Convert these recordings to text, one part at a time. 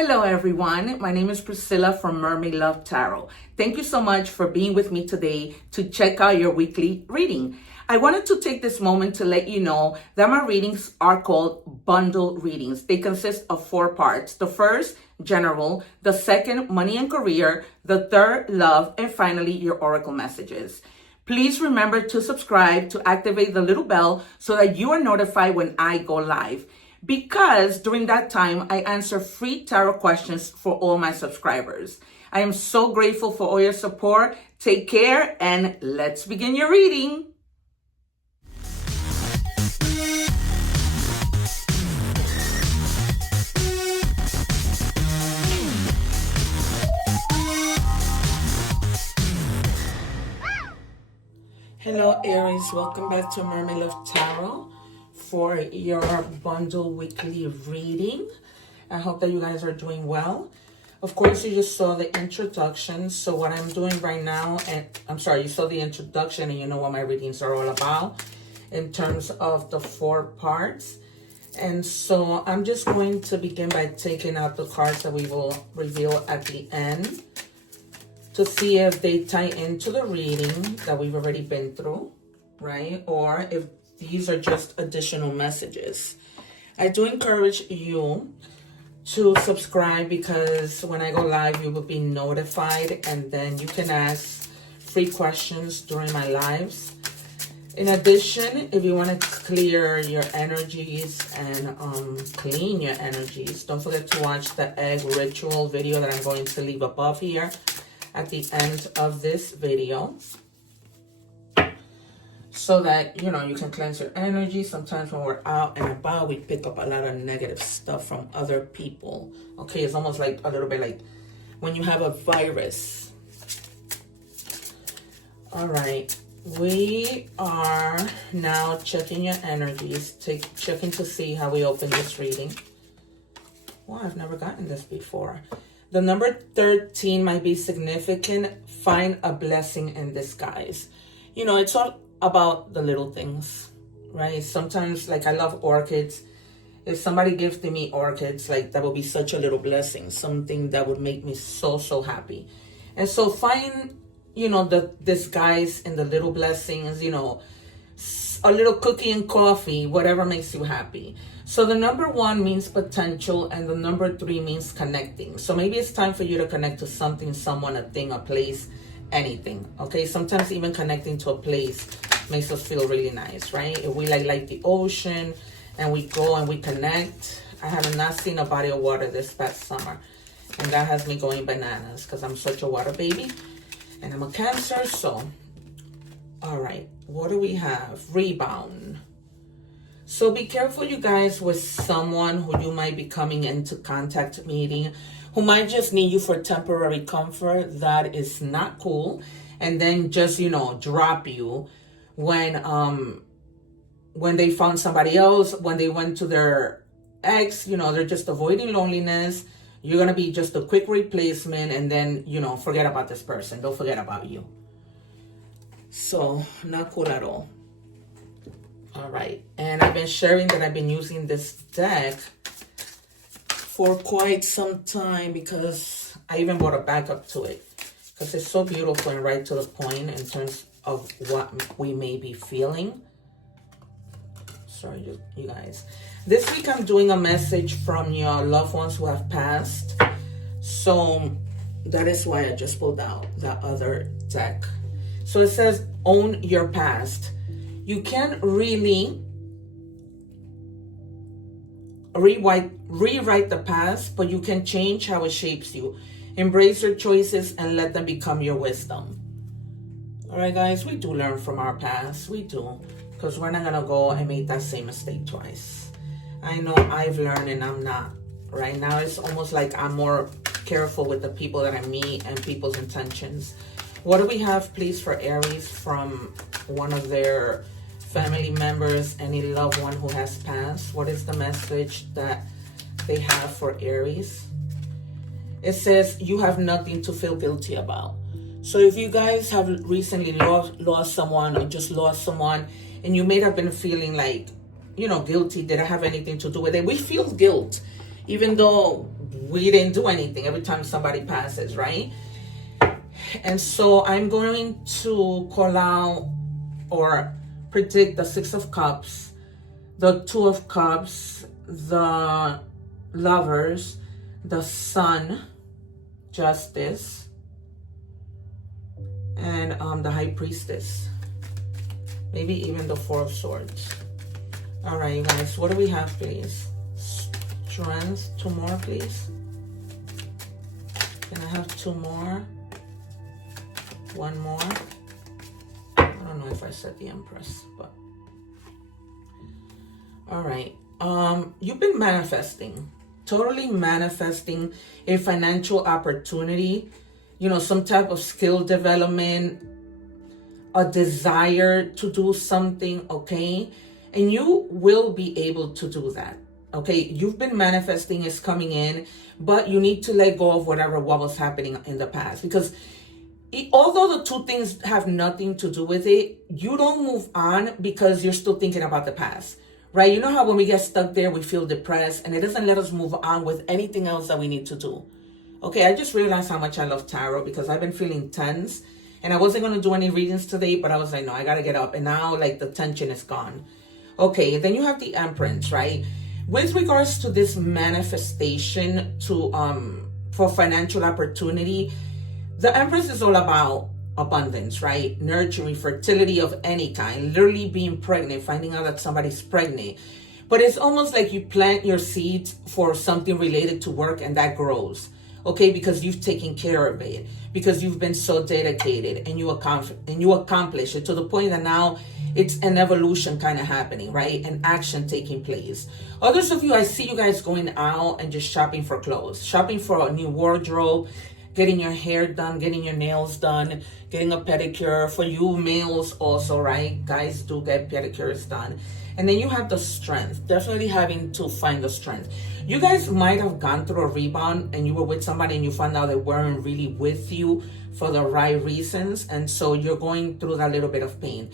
Hello everyone, my name is Priscilla from Mermaid Love Tarot. Thank you so much for being with me today to check out your weekly reading. I wanted to take this moment to let you know that my readings are called bundle readings. They consist of 4 parts. The first, general. The second, money and career. The third, love. And finally, your oracle messages. Please remember to subscribe, to activate the little bell so that you are notified when I go live. Because during that time, I answer free tarot questions for all my subscribers. I am so grateful for all your support. Take care and let's begin your reading. Hello Aries, welcome back to Mermaid Love Tarot for your bundle weekly reading. I hope that you guys are doing well. Of course, you just saw the introduction. So what I'm doing right now, and I'm sorry, you saw the introduction and you know what my readings are all about in terms of the 4 parts. And so I'm just going to begin by taking out the cards that we will reveal at the end to see if they tie into the reading that we've already been through, right? Or if these are just additional messages. I do encourage you to subscribe because when I go live, you will be notified and then you can ask free questions during my lives. In addition, if you want to clear your energies and clean your energies, don't forget to watch the egg ritual video that I'm going to leave above here at the end of this video, so that, you know, you can cleanse your energy. Sometimes when we're out and about, we pick up a lot of negative stuff from other people. Okay, it's almost like a little bit like when you have a virus. All right, we are now checking your energies, checking to see how we open this reading. Well, I've never gotten this before. The number 13 might be significant. Find a blessing in disguise. You know, it's all about the little things, right? Sometimes, like, I love orchids. If somebody gifted me orchids, like, that would be such a little blessing, something that would make me so happy. And so find, you know, the disguise in the little blessings, you know, a little cookie and coffee, whatever makes you happy. So the number 1 means potential and the number 3 means connecting. So maybe it's time for you to connect to something, someone, a thing, a place, anything. Okay, sometimes even connecting to a place makes us feel really nice, right? If we like the ocean and we go and we connect. I have not seen a body of water this past summer, and that has me going bananas because I'm such a water baby and I'm a Cancer. So all right, what do we have? Rebound. So be careful, you guys, with someone who you might be coming into contact meeting, who might just need you for temporary comfort. That is not cool. And then just, you know, drop you when they found somebody else, when they went to their ex, you know, they're just avoiding loneliness. You're going to be just a quick replacement and then, you know, forget about this person. Don't forget about you. So not cool at all. All right. And I've been sharing that I've been using this deck for quite some time because I even bought a backup to it because it's so beautiful and right to the point in terms of what we may be feeling. Sorry, you guys. This week I'm doing a message from your loved ones who have passed. So that is why I just pulled out that other deck. So it says, own your past. You can't really rewrite the past, but you can change how it shapes you. Embrace your choices and let them become your wisdom. All right, guys, we do learn from our past. We do, because we're not going to go and make that same mistake twice. I know I've learned and I'm not. Right now, it's almost like I'm more careful with the people that I meet and people's intentions. What do we have, please, for Aries from one of their family members, any loved one who has passed? What is the message that they have for Aries? It says, you have nothing to feel guilty about. So if you guys have recently lost someone or just lost someone, and you may have been feeling like, you know, guilty, did I have anything to do with it? We feel guilt, even though we didn't do anything every time somebody passes, right? And so I'm going to call out or predict the Six of Cups, the Two of Cups, the Lovers, the Sun, Justice, and the High Priestess. Maybe even the Four of Swords. All right, you guys, what do we have, please? Strength, 2 more, please. Can I have 2 more? 1 more. I don't know if I said the Empress, but all right. You've been manifesting, totally manifesting a financial opportunity, you know, some type of skill development, a desire to do something, okay? And you will be able to do that, okay? You've been manifesting, is coming in, but you need to let go of whatever what was happening in the past, because although the two things have nothing to do with it, you don't move on because you're still thinking about the past, right? You know how when we get stuck there, we feel depressed, and it doesn't let us move on with anything else that we need to do. Okay, I just realized how much I love tarot because I've been feeling tense, and I wasn't going to do any readings today, but I was like, no, I got to get up, and now, like, the tension is gone. Okay, then you have the Empress, right? With regards to this manifestation to for financial opportunity, the Empress is all about abundance, right? Nurturing, fertility of any kind, literally being pregnant, finding out that somebody's pregnant. But it's almost like you plant your seeds for something related to work and that grows, okay? Because you've taken care of it, because you've been so dedicated and you accomplish it to the point that now it's an evolution kind of happening, right? An action taking place. Others of you, I see you guys going out and just shopping for clothes, shopping for a new wardrobe, getting your hair done, getting your nails done, getting a pedicure. For you males also, right? Guys do get pedicures done. And then you have the Strength, definitely having to find the strength. You guys might have gone through a rebound and you were with somebody and you found out they weren't really with you for the right reasons. And so you're going through that little bit of pain.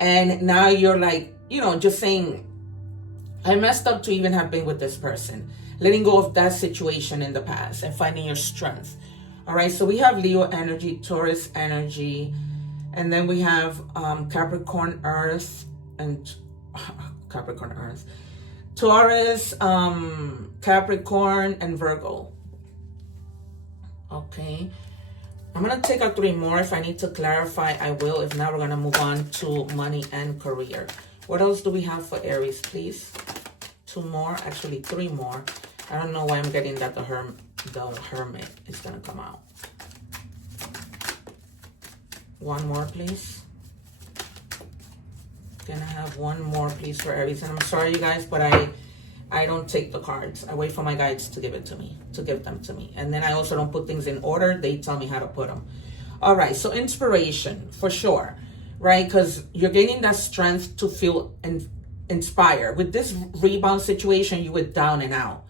And now you're like, you know, just saying, I messed up to even have been with this person. Letting go of that situation in the past and finding your strength. All right, so we have Leo energy, Taurus energy, and then we have Capricorn Earth and Capricorn Earth, Taurus, Capricorn, and Virgo. Okay, I'm gonna take out 3 more. If I need to clarify, I will. If not, we're gonna move on to money and career. What else do we have for Aries, please? 2 more, actually 3 more. I don't know why I'm getting that the Hermit is gonna come out. 1 more, please. Can I have 1 more, please, for Aries? And I'm sorry, you guys, but I don't take the cards. I wait for my guides to give them to me. And then I also don't put things in order. They tell me how to put them. All right, so inspiration, for sure, right? Because you're gaining that strength to feel inspired. With this rebound situation, you were down and out.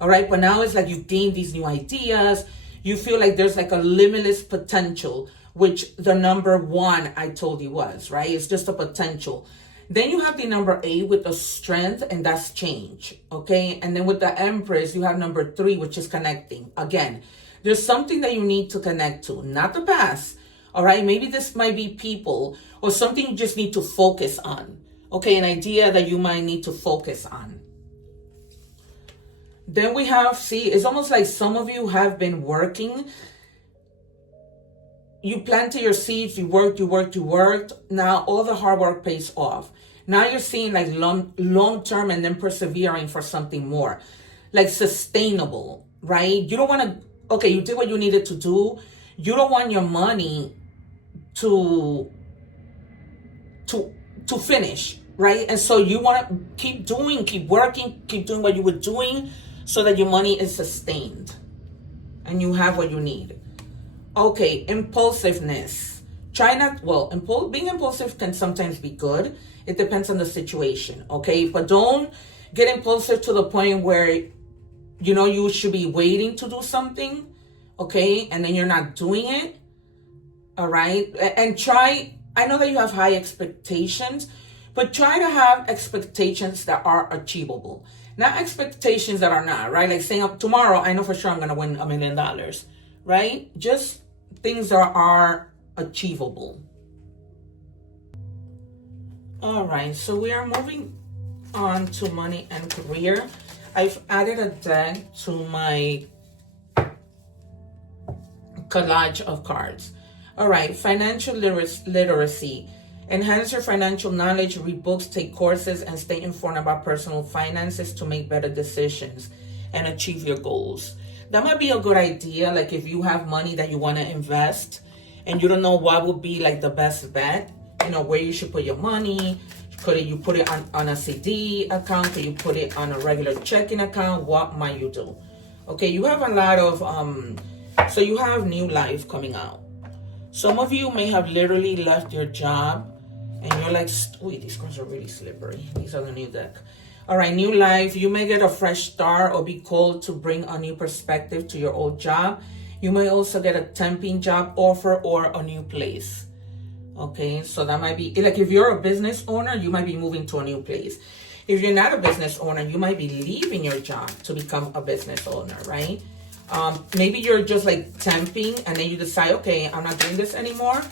All right, but now it's like you've gained these new ideas. You feel like there's like a limitless potential, which the number 1 I told you was, right? It's just a potential. Then you have the number 8 with the Strength, and that's change, okay? And then with the Empress, you have number 3, which is connecting. Again, there's something that you need to connect to, not the past, all right? Maybe this might be people or something you just need to focus on, okay? An idea that you might need to focus on. Then we have, see, it's almost like some of you have been working. You planted your seeds, you worked. Now all the hard work pays off. Now you're seeing like long term and then persevering for something more. Like sustainable, right? You don't want to, okay, you did what you needed to do. You don't want your money to finish, right? And so you want to keep working, keep doing what you were doing so that your money is sustained and you have what you need. Okay, impulsiveness. Being impulsive can sometimes be good. It depends on the situation, okay? But don't get impulsive to the point where, you know, you should be waiting to do something, okay? And then you're not doing it, all right? And I know that you have high expectations, but try to have expectations that are achievable. Not expectations that are not, right? Like saying tomorrow, I know for sure I'm going to win $1 million, right? Just things that are achievable. All right, so we are moving on to money and career. I've added a deck to my collage of cards. All right, financial literacy. Enhance your financial knowledge, read books, take courses, and stay informed about personal finances to make better decisions and achieve your goals. That might be a good idea. Like if you have money that you want to invest and you don't know what would be like the best bet, you know, where you should put your money. Could you put it on a CD account? Could you put it on a regular checking account? What might you do? Okay, you have a lot of, so you have new life coming out. Some of you may have literally left your job and you're like, wait, these cards are really slippery. These are the new deck. All right, new life. You may get a fresh start or be called to bring a new perspective to your old job. You may also get a temping job offer or a new place. Okay, so that might be, like if you're a business owner, you might be moving to a new place. If you're not a business owner, you might be leaving your job to become a business owner, right? Maybe you're just like temping and then you decide, okay, I'm not doing this anymore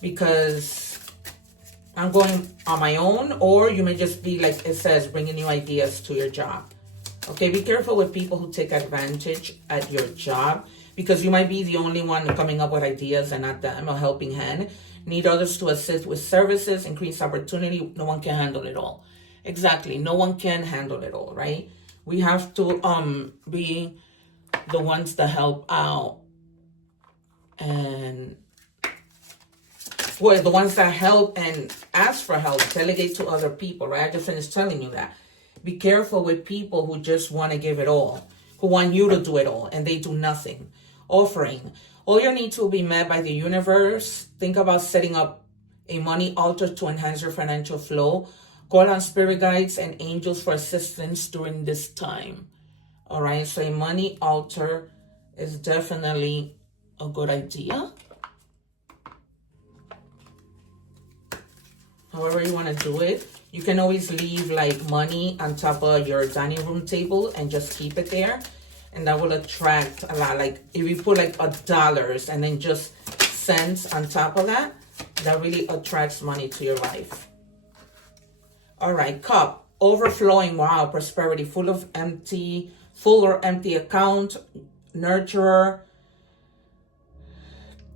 because I'm going on my own. Or you may just be like it says, bringing new ideas to your job. Okay, be careful with people who take advantage at your job because you might be the only one coming up with ideas and not them, a helping hand. Need others to assist with services, increase opportunity. No one can handle it all. Exactly, no one can handle it all, right? We have to be the ones that help out and well, the ones that help and ask for help, delegate to other people, right? I just finished telling you that. Be careful with people who just want to give it all, who want you to do it all, and they do nothing. Offering. All your needs will be met by the universe. Think about setting up a money altar to enhance your financial flow. Call on spirit guides and angels for assistance during this time. All right, so a money altar is definitely a good idea. However you want to do it. You can always leave like money on top of your dining room table and just keep it there. And that will attract a lot. Like if you put like $1 and then just cents on top of that, that really attracts money to your life. All right, cup, overflowing, wow, prosperity, full or empty account, nurturer,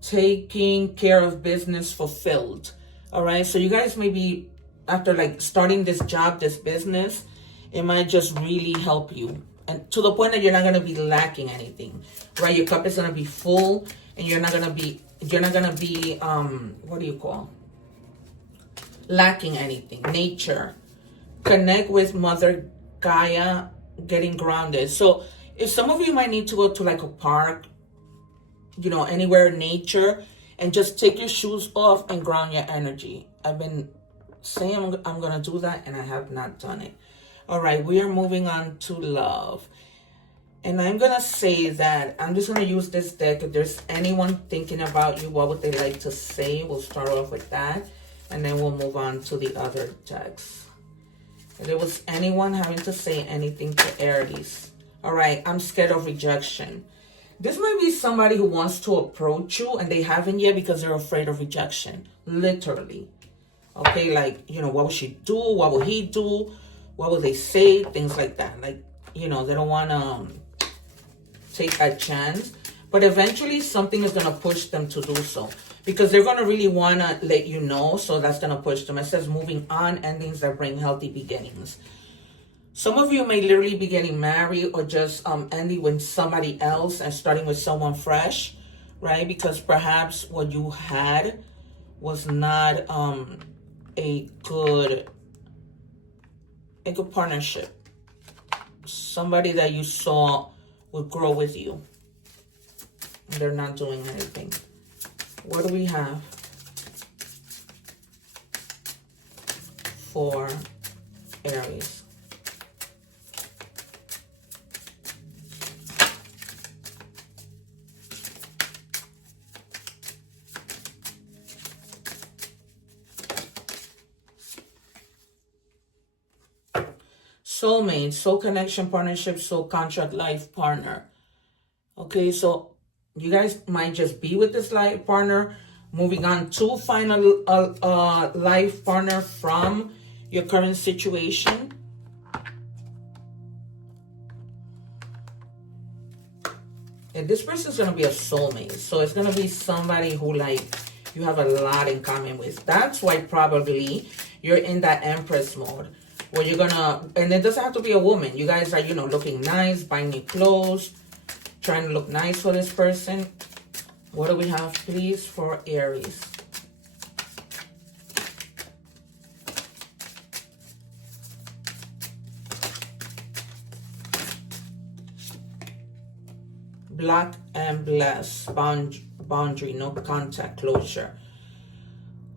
taking care of business, fulfilled. All right, so you guys may be, after like starting this job, this business, it might just really help you. And to the point that you're not going to be lacking anything, right? Your cup is going to be full and you're not going to be, what do you call? Lacking anything. Nature. Connect with Mother Gaia, getting grounded. So if some of you might need to go to like a park, you know, anywhere in nature, and just take your shoes off and ground your energy. I've been saying I'm going to do that and I have not done it. All right, we are moving on to love. And I'm going to say that I'm just going to use this deck. If there's anyone thinking about you, what would they like to say? We'll start off with that. And then we'll move on to the other decks. If there was anyone having to say anything to Aries. All right, I'm scared of rejection. This might be somebody who wants to approach you and they haven't yet because they're afraid of rejection. Literally. Okay, like, you know, what will she do? What will he do? What will they say? Things like that. Like, you know, they don't want to take a chance. But eventually something is going to push them to do so. Because they're going to really want to let you know. So that's going to push them. It says moving on, endings that bring healthy beginnings. Some of you may literally be getting married or just ending with somebody else and starting with someone fresh. Right? Because perhaps what you had was not a good partnership. Somebody that you saw would grow with you. And they're not doing anything. What do we have for Aries? Soulmate, soul connection, partnership, soul contract, life partner. Okay, so you guys might just be with this life partner, moving on to find a life partner from your current situation. And this person is going to be a soulmate. So it's going to be somebody who, like, you have a lot in common with. That's why probably you're in that Empress mode, where you're going to, and it doesn't have to be a woman. You guys are, you know, looking nice, buying new clothes, trying to look nice for this person. What do we have, please, for Aries? Black and blessed, boundary, no contact, closure.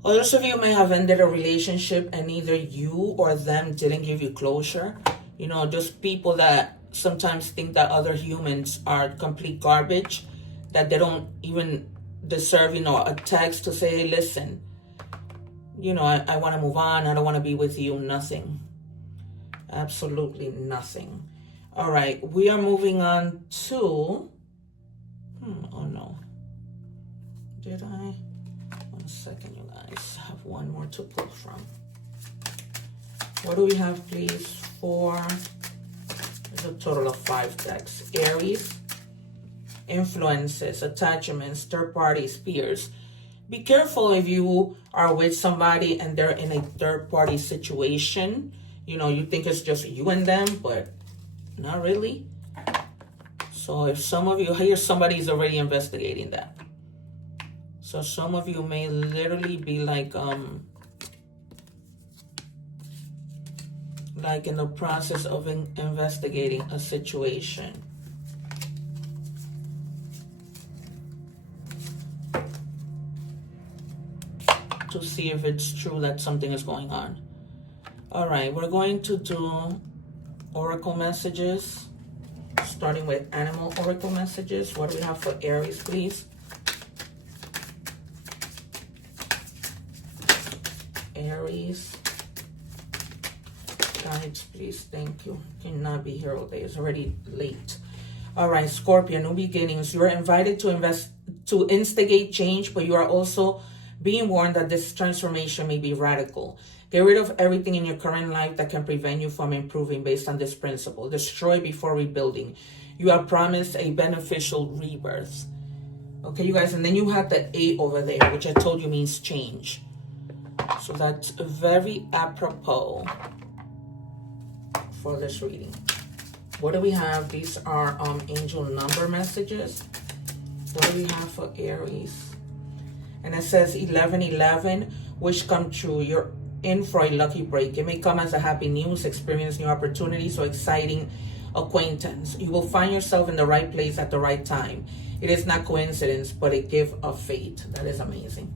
Others of you may have ended a relationship and either you or them didn't give you closure. You know, just people that sometimes think that other humans are complete garbage, that they don't even deserve, you know, a text to say, hey, listen, you know, I want to move on. I don't want to be with you. Nothing. Absolutely nothing. All right. We are moving on to... oh no. Did I? 1 second, you guys. I have one more to pull from. What do we have, please, for... There's a total of 5 decks. Aries. Influences, attachments, third parties, peers. Be careful if you are with somebody and they're in a third party situation. You know, you think it's just you and them, but not really. So if some of you, here somebody's already investigating that. So some of you may literally be like in the process of investigating a situation. To see if it's true that something is going on. All right, we're going to do oracle messages, starting with animal oracle messages. What do we have for Aries, please? Aries. Guides, please. Thank you. Cannot be here all day. It's already late. All right, Scorpio, new beginnings. You are invited to instigate change, but you are also being warned that this transformation may be radical. Get rid of everything in your current life that can prevent you from improving based on this principle. Destroy before rebuilding. You are promised a beneficial rebirth. Okay, you guys, and then you have the 8 over there, which I told you means change. So that's very apropos for this reading. What do we have? These are angel number messages. What do we have for Aries? And it says 1111, wish come true. You're in for a lucky break. It may come as a happy news, experience new opportunities, or exciting acquaintance. You will find yourself in the right place at the right time. It is not coincidence, but a gift of fate. That is amazing.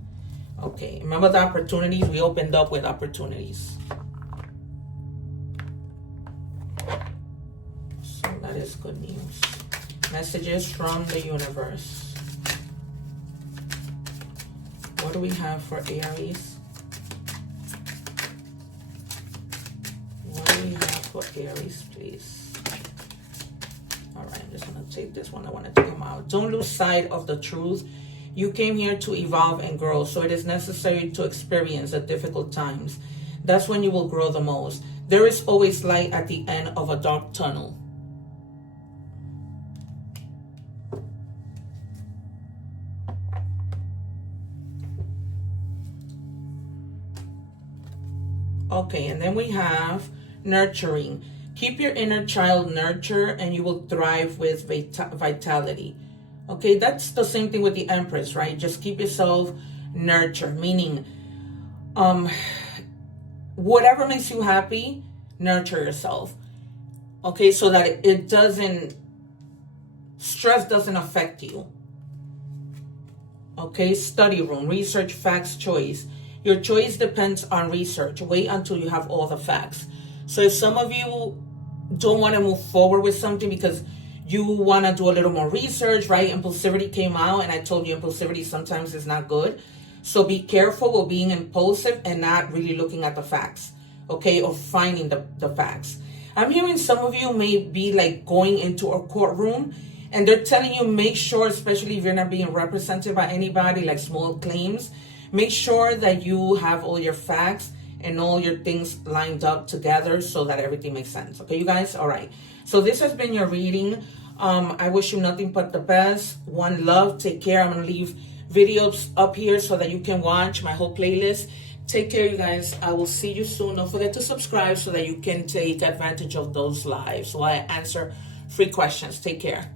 Okay, remember the opportunities? We opened up with opportunities. So that is good news. Messages from the universe. What do we have for Aries? What do we have for Aries, please? All right, I'm just going to take this one. I want to come out. Don't lose sight of the truth. You came here to evolve and grow, so it is necessary to experience the difficult times. That's when you will grow the most. There is always light at the end of a dark tunnel. Okay, and then we have nurturing. Keep your inner child nurtured and you will thrive with vitality. Okay, that's the same thing with the Empress, right? Just keep yourself nurtured, meaning whatever makes you happy, nurture yourself. Okay, so that it doesn't, stress doesn't affect you. Okay, study room, research, facts, choice. Your choice depends on research. Wait until you have all the facts. So if some of you don't want to move forward with something because you want to do a little more research, right? Impulsivity came out, and I told you impulsivity sometimes is not good. So be careful with being impulsive and not really looking at the facts, okay? Or finding the facts. I'm hearing some of you may be like going into a courtroom and they're telling you make sure, especially if you're not being represented by anybody, like small claims, make sure that you have all your facts and all your things lined up together so that everything makes sense. Okay, you guys? All right. So this has been your reading. I wish you nothing but the best. One love. Take care. I'm going to leave videos up here so that you can watch my whole playlist. Take care, you guys. I will see you soon. Don't forget to subscribe so that you can take advantage of those lives while I answer free questions. Take care.